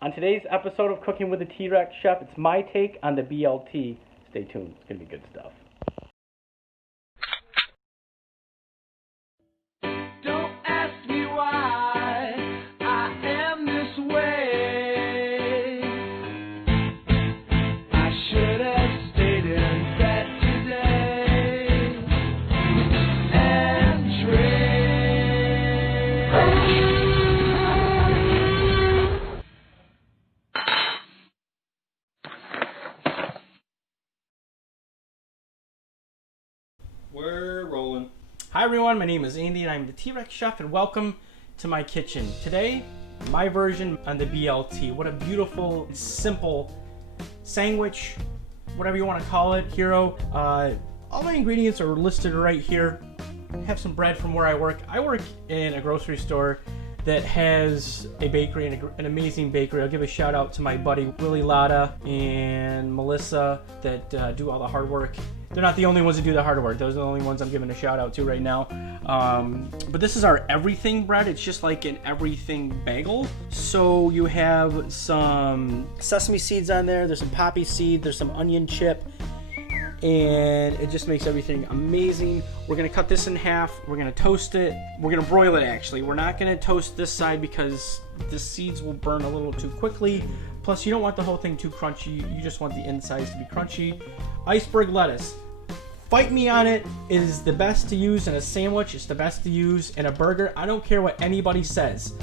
On today's episode of Cooking with the T-Rex Chef, it's my take on the BLT. Stay tuned, it's going to be good stuff. Don't ask me why I am this way. I should have stayed in bed today and We're rolling. Hi everyone, my name is Andy and I'm the T-Rex Chef and welcome to my kitchen. Today, my version on the BLT. What a beautiful, simple sandwich, whatever you want to call it, hero. All my ingredients are listed right here. I have some bread from where I work. I work in a grocery store that has a bakery, an amazing bakery. I'll give a shout out to my buddy Willie Latta and Melissa that do all the hard work. They're not the only ones that do the hard work. Those are the only ones I'm giving a shout out to right now. But this is our everything bread. It's just like an everything bagel. So you have some sesame seeds on there. There's some poppy seed. There's some onion chip. And it just makes everything amazing. We're gonna cut this in half. We're gonna toast it. We're gonna broil it actually. We're not gonna toast this side because the seeds will burn a little too quickly. Plus you don't want the whole thing too crunchy. You just want the insides to be crunchy. Iceberg lettuce. Fight me on it. It is the best to use in a sandwich. It's the best to use in a burger. I don't care what anybody says.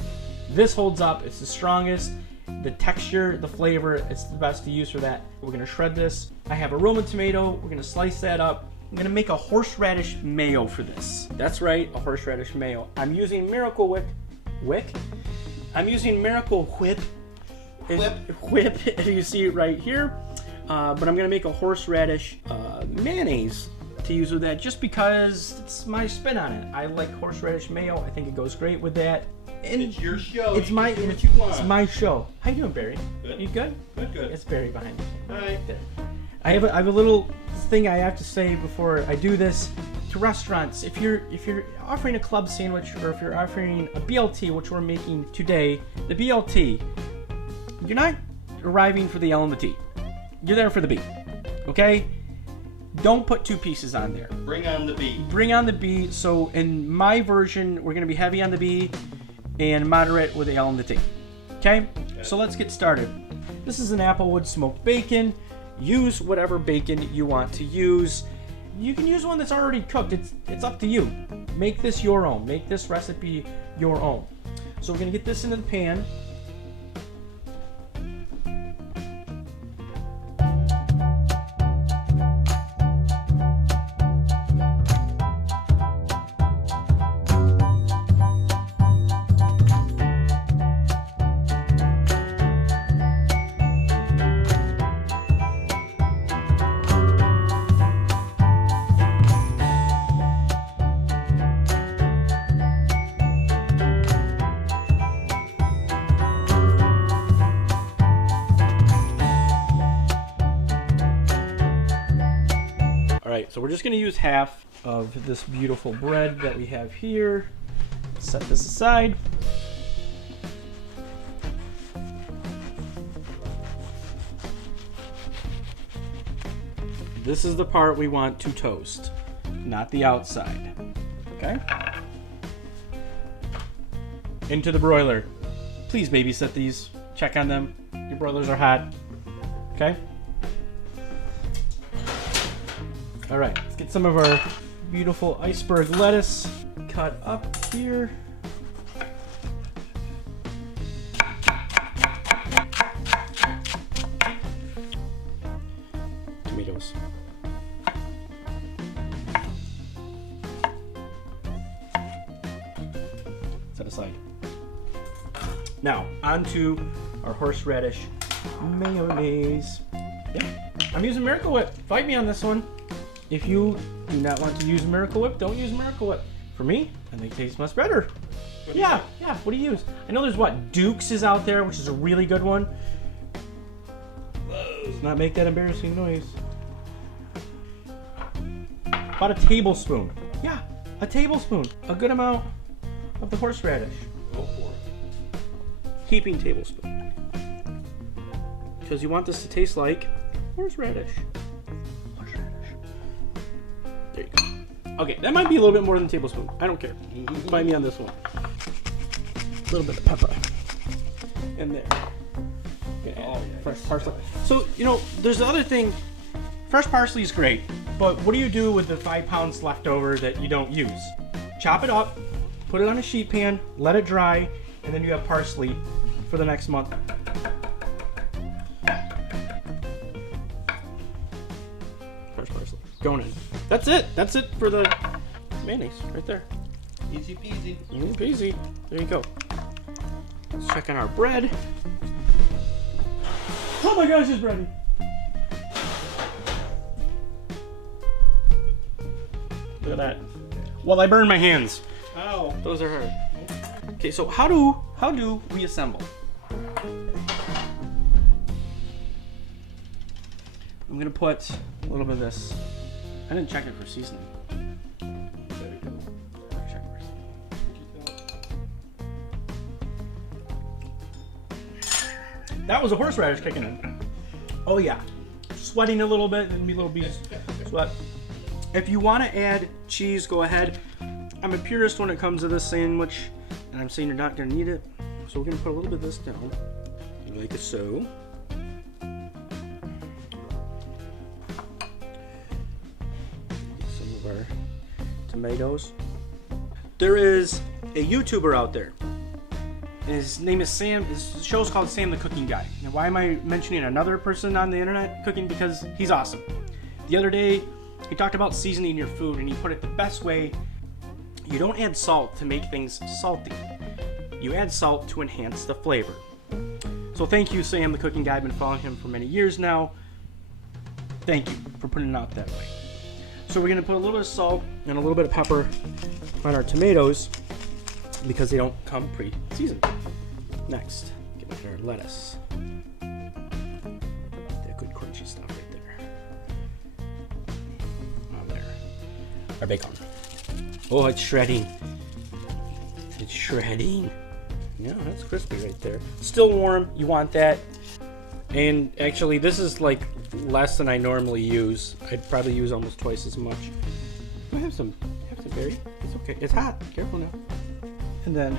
This holds up. It's the strongest. The texture, the flavor, it's the best to use for that. We're gonna shred this. I have a Roma tomato. We're gonna slice that up. I'm gonna make a horseradish mayo for this. That's right, a horseradish mayo. I'm using Miracle Whip. I'm using Miracle Whip. Whip, as you see it right here. But I'm gonna make a horseradish mayonnaise to use with that just because it's my spin on it. I like horseradish mayo. I think it goes great with that. And it's your show. It's you my can do what you want. It's my show. How you doing, Barry? Good. You good? Good. It's Barry behind me. Hi. There. I have a little thing I have to say before I do this to restaurants. If you're offering a club sandwich or if you're offering a BLT, which we're making today, the BLT, you're not arriving for the L and the T. You're there for the B. Okay? Don't put two pieces on there. Bring on the B. Bring on the B. So in my version, we're gonna be heavy on the B and moderate with the L and the T. Okay? So let's get started. This is an Applewood smoked bacon. Use whatever bacon you want to use. You can use one that's already cooked. It's up to you. Make this your own. Make this recipe your own. So we're gonna get this into the pan. Alright, so we're just going to use half of this beautiful bread that we have here. Set this aside. This is the part we want to toast, not the outside. Okay? Into the broiler. Please babysit these. Check on them. Your broilers are hot. Okay? All right, let's get some of our beautiful iceberg lettuce cut up here. Tomatoes. Set aside. Now, onto our horseradish mayonnaise. Yeah, I'm using Miracle Whip. Fight me on this one. If you do not want to use Miracle Whip, don't use Miracle Whip. For me, I think it tastes much better. Yeah. What do you use? I know there's Duke's is out there, which is a really good one. Let's not make that embarrassing noise. About a tablespoon. Yeah, a tablespoon. A good amount of the horseradish. Go for it. Heaping tablespoon. because you want this to taste like horseradish. There you go. Okay, that might be a little bit more than a tablespoon. I don't care. Find me on this one. A little bit of pepper in there. Fresh parsley. So, you know, there's the other thing. Fresh parsley is great, but what do you do with the 5 pounds left over that you don't use? Chop it up, put it on a sheet pan, let it dry, and then you have parsley for the next month. Fresh parsley going in. That's it. That's it for the mayonnaise right there. Easy peasy. Easy peasy. There you go. Let's check on our bread. Oh my gosh, it's ready. Look at that. Well, I burned my hands. Ow. Those are hard. Okay, so how do we assemble? I'm gonna put a little bit of this. I didn't check it for seasoning. Check it for seasoning. That was a horseradish kicking in. Oh yeah, sweating a little bit. There'll be little beads sweat. If you want to add cheese, go ahead. I'm a purist when it comes to this sandwich, and I'm saying you're not gonna need it. So we're gonna put a little bit of this down, like so. Some of our tomatoes. There is a YouTuber out there. His name is Sam. His show's called Sam the Cooking Guy. And why am I mentioning another person on the internet cooking? Because he's awesome. The other day, he talked about seasoning your food, and he put it the best way. You don't add salt to make things salty. You add salt to enhance the flavor. So thank you, Sam the Cooking Guy. I've been following him for many years now. Thank you for putting it out that way. So we're gonna put a little bit of salt and a little bit of pepper on our tomatoes because they don't come pre-seasoned. Next, get our lettuce. That good crunchy stuff right there. On there. Our bacon. Oh, it's shredding. It's shredding. Yeah, that's crispy right there. Still warm, you want that. And actually, this is like less than I normally use. I'd probably use almost twice as much. I have some berry. It's okay. It's hot. Careful now. And then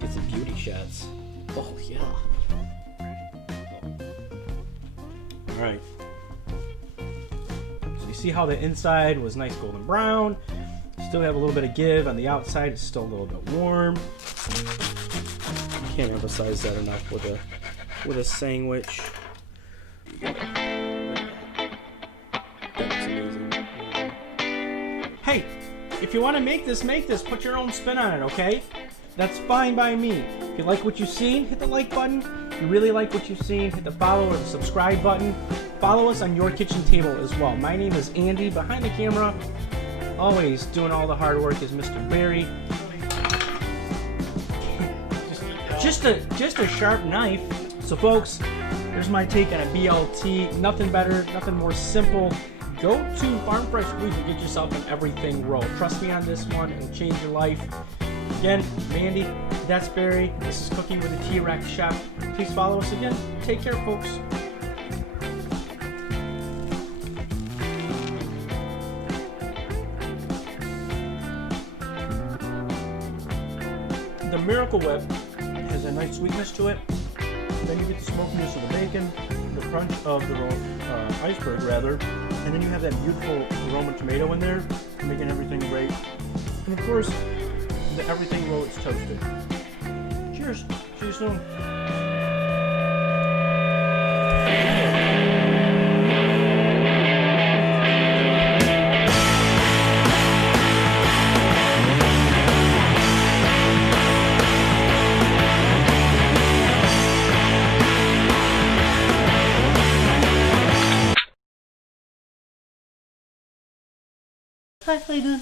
get some beauty shots. Oh yeah. All right. So you see how the inside was nice golden brown. Still have a little bit of give on the outside. It's still a little bit warm. Can't emphasize that enough with a sandwich. That's amazing. Hey, if you want to make this. Put your own spin on it, okay? That's fine by me. If you like what you've seen, hit the like button. If you really like what you've seen, hit the follow or the subscribe button. Follow us on your kitchen table as well. My name is Andy. Behind the camera, always doing all the hard work, is Mr. Barry. Just a sharp knife. So folks, there's my take on a BLT. Nothing better, nothing more simple. Go to Farm Fresh Foods and get yourself an everything roll. Trust me on this one, it'll change your life. Again, Mandy, that's Barry. This is Cooking with the T-Rex Chef. Please follow us again. Take care, folks. The Miracle Whip has a nice sweetness to it. Then you get the smokiness of the bacon, the crunch of the iceberg rather, and then you have that beautiful aroma tomato in there, making everything great. And of course, the everything roll is toasted. Cheers. See you soon. Hi, how you doing?